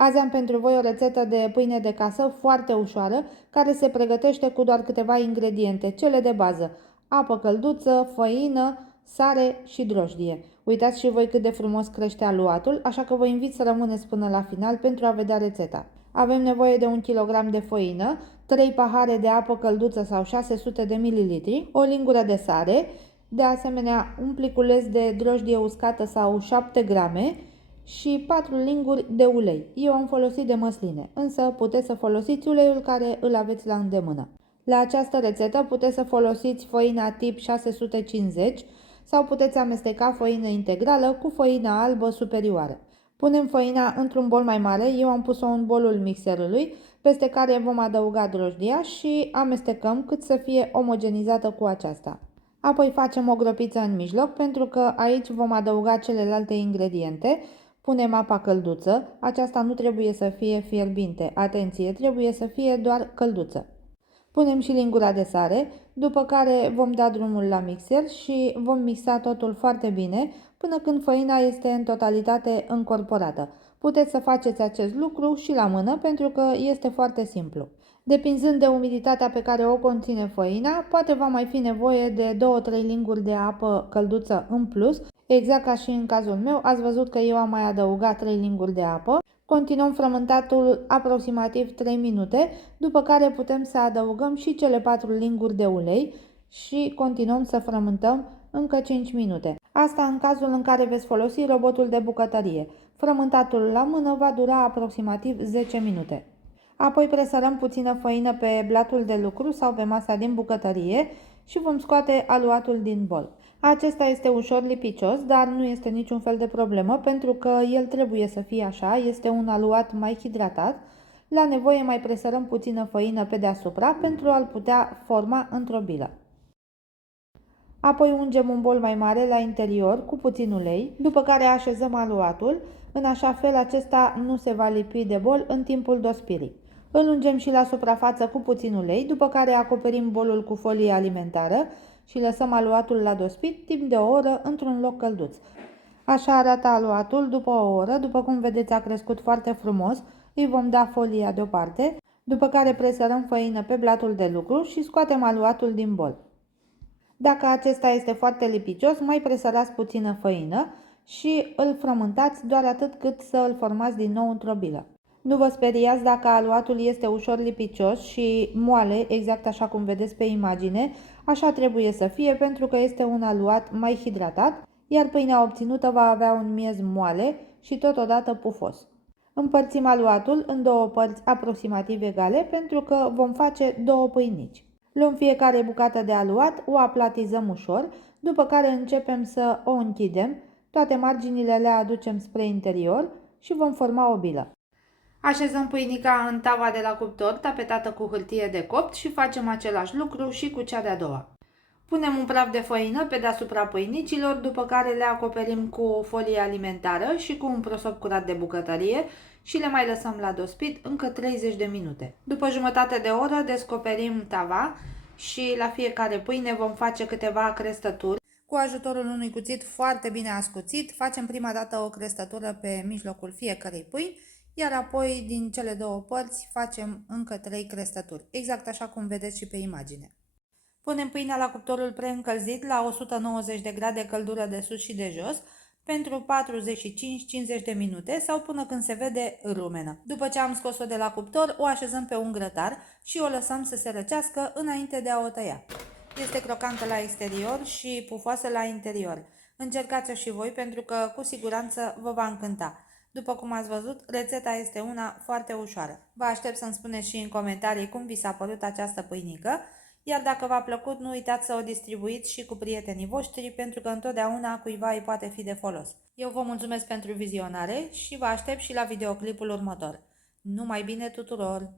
Azi am pentru voi o rețetă de pâine de casă foarte ușoară, care se pregătește cu doar câteva ingrediente, cele de bază: apă călduță, făină, sare și drojdie. Uitați și voi cât de frumos crește aluatul, așa că vă invit să rămâneți până la final pentru a vedea rețeta. Avem nevoie de 1 kg de făină, 3 pahare de apă călduță sau 600 de ml, o lingură de sare, de asemenea un pliculeț de drojdie uscată sau 7 grame, și 4 linguri de ulei. Eu am folosit de măsline, însă puteți să folosiți uleiul care îl aveți la îndemână. La această rețetă puteți să folosiți făina tip 650 sau puteți amesteca făină integrală cu făina albă superioară. Punem făina într-un bol mai mare, eu am pus-o în bolul mixerului, peste care vom adăuga drojdia și amestecăm cât să fie omogenizată cu aceasta. Apoi facem o gropiță în mijloc, pentru că aici vom adăuga celelalte ingrediente. Punem apa călduță, aceasta nu trebuie să fie fierbinte, atenție, trebuie să fie doar călduță. Punem și lingura de sare, după care vom da drumul la mixer și vom mixa totul foarte bine până când făina este în totalitate încorporată. Puteți să faceți acest lucru și la mână, pentru că este foarte simplu. Depinzând de umiditatea pe care o conține făina, poate va mai fi nevoie de 2-3 linguri de apă călduță în plus. Exact ca și în cazul meu, ați văzut că eu am mai adăugat 3 linguri de apă. Continuăm frământatul aproximativ 3 minute, după care putem să adăugăm și cele 4 linguri de ulei și continuăm să frământăm încă 5 minute. Asta în cazul în care veți folosi robotul de bucătărie. Frământatul la mână va dura aproximativ 10 minute. Apoi presărăm puțină făină pe blatul de lucru sau pe masa din bucătărie și vom scoate aluatul din bol. Acesta este ușor lipicios, dar nu este niciun fel de problemă, pentru că el trebuie să fie așa, este un aluat mai hidratat. La nevoie mai presărăm puțină făină pe deasupra pentru a-l putea forma într-o bilă. Apoi ungem un bol mai mare la interior cu puțin ulei, după care așezăm aluatul, în așa fel acesta nu se va lipi de bol în timpul dospirii. Îl ungem și la suprafață cu puțin ulei, după care acoperim bolul cu folie alimentară și lăsăm aluatul la dospit timp de o oră într-un loc călduț. Așa arată aluatul după o oră, după cum vedeți a crescut foarte frumos, îi vom da folia deoparte, după care presărăm făină pe blatul de lucru și scoatem aluatul din bol. Dacă acesta este foarte lipicios, mai presărați puțină făină și îl frământați doar atât cât să îl formați din nou într-o bilă. Nu vă speriați dacă aluatul este ușor lipicios și moale, exact așa cum vedeți pe imagine, așa trebuie să fie, pentru că este un aluat mai hidratat, iar pâinea obținută va avea un miez moale și totodată pufos. Împărțim aluatul în două părți aproximativ egale, pentru că vom face două pâinici. Luăm fiecare bucată de aluat, o aplatizăm ușor, după care începem să o închidem, toate marginile le aducem spre interior și vom forma o bilă. Așezăm pâinica în tava de la cuptor, tapetată cu hârtie de copt, și facem același lucru și cu cea de-a doua. Punem un praf de făină pe deasupra pâinicilor, după care le acoperim cu o folie alimentară și cu un prosop curat de bucătărie și le mai lăsăm la dospit încă 30 de minute. După jumătate de oră descoperim tava și la fiecare pâine vom face câteva crestături. Cu ajutorul unui cuțit foarte bine ascuțit, facem prima dată o crestătură pe mijlocul fiecărei pâini, iar apoi din cele două părți facem încă 3 crestături, exact așa cum vedeți și pe imagine. Punem pâinea la cuptorul preîncălzit la 190 de grade căldură de sus și de jos pentru 45-50 de minute sau până când se vede rumenă. După ce am scos-o de la cuptor, o așezăm pe un grătar și o lăsăm să se răcească înainte de a o tăia. Este crocantă la exterior și pufoasă la interior. Încercați-o și voi, pentru că cu siguranță vă va încânta. După cum ați văzut, rețeta este una foarte ușoară. Vă aștept să-mi spuneți și în comentarii cum vi s-a părut această pâinică, iar dacă v-a plăcut, nu uitați să o distribuiți și cu prietenii voștri, pentru că întotdeauna cuiva îi poate fi de folos. Eu vă mulțumesc pentru vizionare și vă aștept și la videoclipul următor. Numai bine tuturor!